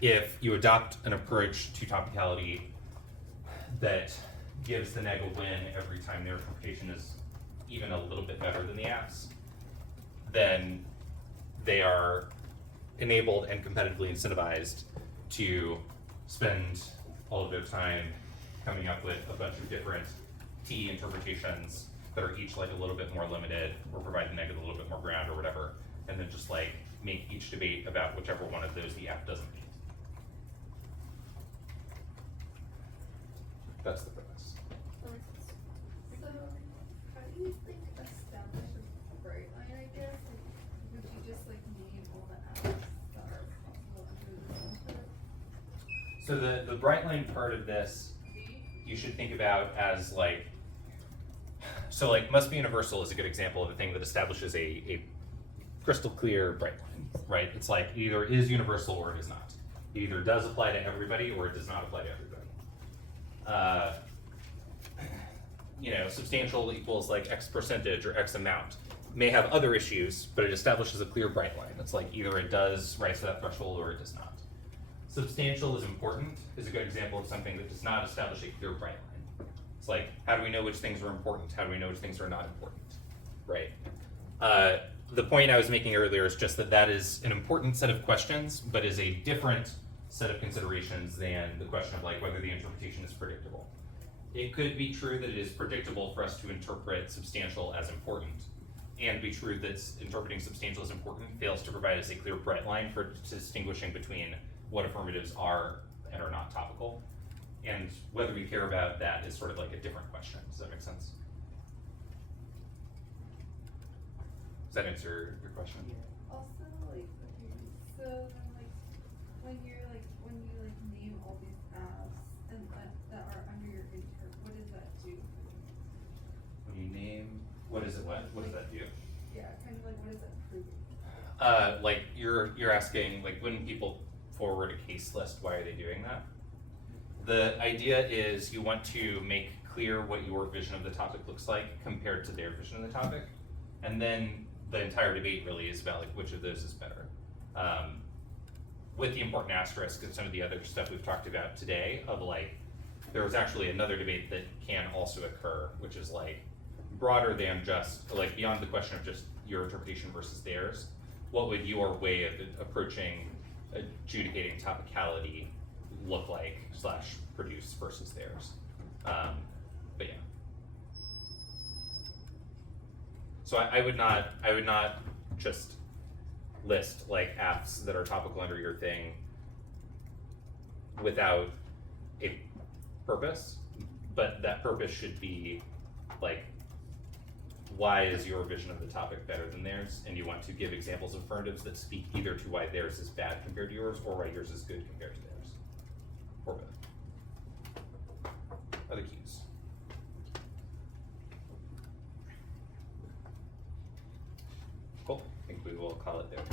if you adopt an approach to topicality that gives the neg a win every time their interpretation is even a little bit better than the app's, then they are enabled and competitively incentivized to spend all of their time coming up with a bunch of different T interpretations that are each like a little bit more limited, or provide the neg a little bit more ground or whatever, and then just like make each debate about whichever one of those the app doesn't meet. That's the premise. So, how do you think establish a bright line, I guess? Like, would you just like name all the apps that are possible under the input? So the bright line part of this, you should think about as like, so like must be universal is a good example of a thing that establishes a crystal clear bright line, right? It's like it either is universal or it is not. It either does apply to everybody or it does not apply to everybody. Substantial equals like X percentage or X amount may have other issues, but it establishes a clear bright line. It's like either it does rise to that threshold or it does not. Substantial is important is a good example of something that does not establish a clear bright line. It's like, how do we know which things are important? How do we know which things are not important, right? The point I was making earlier is just that is an important set of questions, but is a different set of considerations than the question of like whether the interpretation is predictable. It could be true that it is predictable for us to interpret substantial as important, and be true that interpreting substantial as important fails to provide us a clear bright line for distinguishing between what affirmatives are and are not topical. And whether we care about that is sort of like a different question. Does that make sense? Does that answer your question? Also, like, okay, so then like when you name all these apps and that are under your interp, what does that do? When you name, what is it? What does that do? Yeah, kind of like what does that prove? Like you're asking, like when people forward a case list, why are they doing that? The idea is you want to make clear what your vision of the topic looks like compared to their vision of the topic, and then the entire debate really is about like which of those is better. With the important asterisk and some of the other stuff we've talked about today of like, there was actually another debate that can also occur, which is like broader than just like beyond the question of just your interpretation versus theirs. What would your way of approaching adjudicating topicality look like / produce versus theirs? But yeah. So I would not just list like apps that are topical under your thing without a purpose, but that purpose should be like, why is your vision of the topic better than theirs? And you want to give examples of affirmatives that speak either to why theirs is bad compared to yours or why yours is good compared to theirs, or both. Other cues. Cool, I think we will call it there.